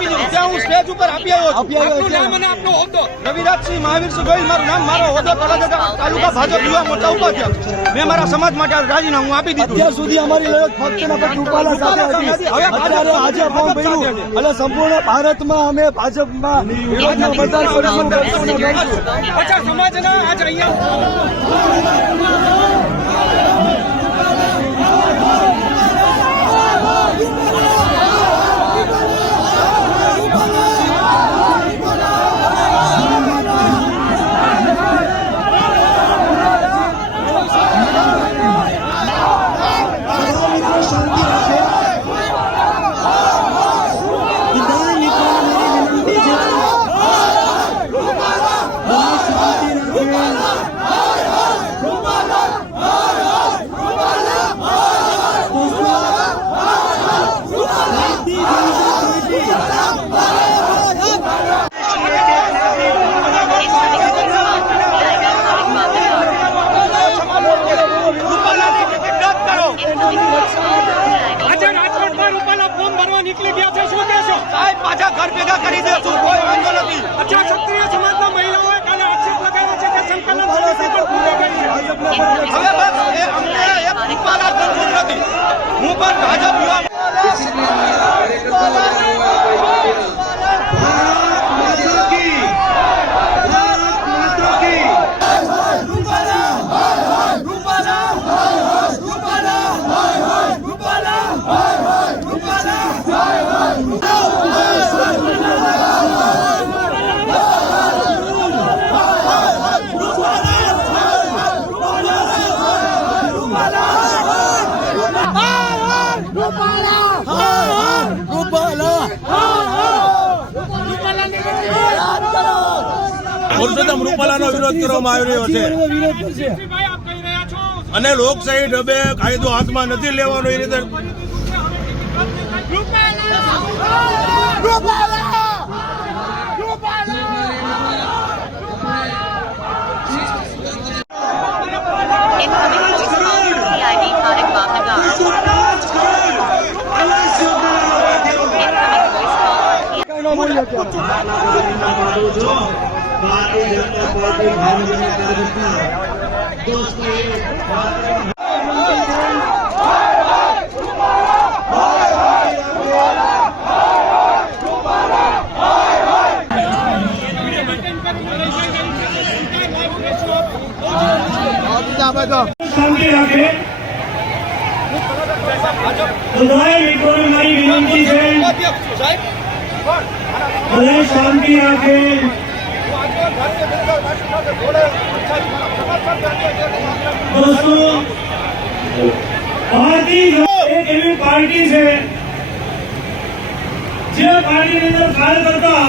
આપી દીધું ત્યાં હું સ્ટેજ ઉપર આપી આવ્યો છું. આપનું નામ. અને આપનો હોદ્દો. રવિરાજસિંહ મહાવીર ગોહિલ મારું નામ મારો હોદ્દો તળાજા તાલુકા ભાજપ યુવા મોરચા ઉપાધ્યક્ષ. મેં મારા સમાજ માટે રાજીનામું આપી દીધું અત્યાર સુધી અમારી લડત ફક્ત ને રૂપાલા સાથે હતી. અત્યારે આજે ફોર્મ ભર્યું. અને સંપૂર્ણ ભારતમાં અમે ભાજપમાં વિરોધનો પ્રચાર કરીશું સમાજના આજ અહીંયા નીકળી ગયા છે શું કહેશો? સાહેબ પાછા ઘર ભેગા કરી દેશું કોઈ વાંધો નથી. અચ્છા ક્ષત્રિય સમાજના મહિલાઓએ કાલે આક્ષેપ લગાવ્યો છે કે સંકલન સમિતિ પણ પૂરી ગઈ છે. હવે પુરુષોત્તમ રૂપાલાનો વિરોધ કરવામાં આવી રહ્યો છે. વિરોધ કરશે ભાઈ આપ કહી રહ્યા છો. અને લોકશાહી ઢબે કાયદો હાથમાં નથી લેવાનો એ રીતે Incoming voice call voice call. કઈ ન બોલ્યો ત્યાં. શાંતિ રાખે બધાએ મિત્રોને મારી વિનંતી છે બધાએ શાંતિ રાખે એક એવી પાર્ટી છે? જે પાર્ટીની અંદર કાર્ય કરતા